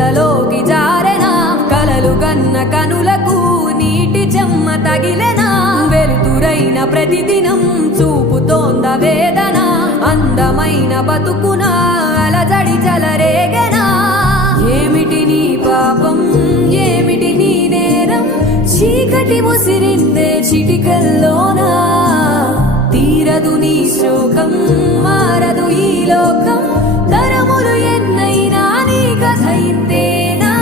కలతలోకి జారెనా కలలు గన్న కనులకు నీటి చెమ్మ తగిలెనా వెలుతురైన ప్రతిదినం చూపుతోంద వేదన అందమైన బతుకున అలజడి చలరేగెనా ఏమిటి నీ పాపం ఏమిటి నీ నేరం చీకటి ముసిరిందే చిటికల్లోనా తీరదు నీ శోకం మారదు ఈ లోకం తరములు ఎన్నైనా నీ కథ ఇంతేనా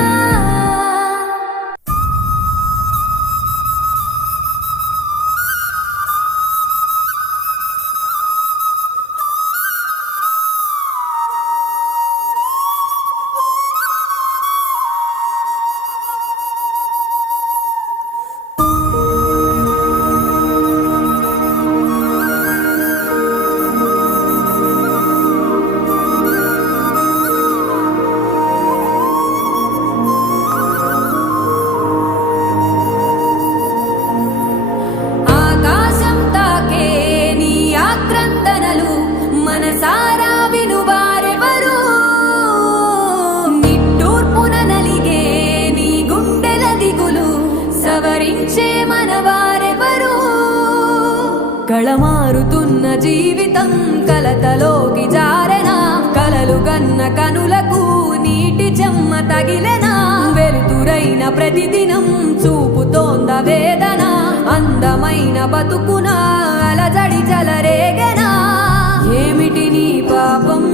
కళమారుతున్న జీవితం కలతలోకి జారెనా కలలు గన్న కనులకు నీటి చెమ్మ తగిలెనా వెలుతురైన ప్రతిదినం చూపుతోంద వేదన అందమైన బతుకున అలజడి చలరేగెనా ఏమిటి నీ పాపం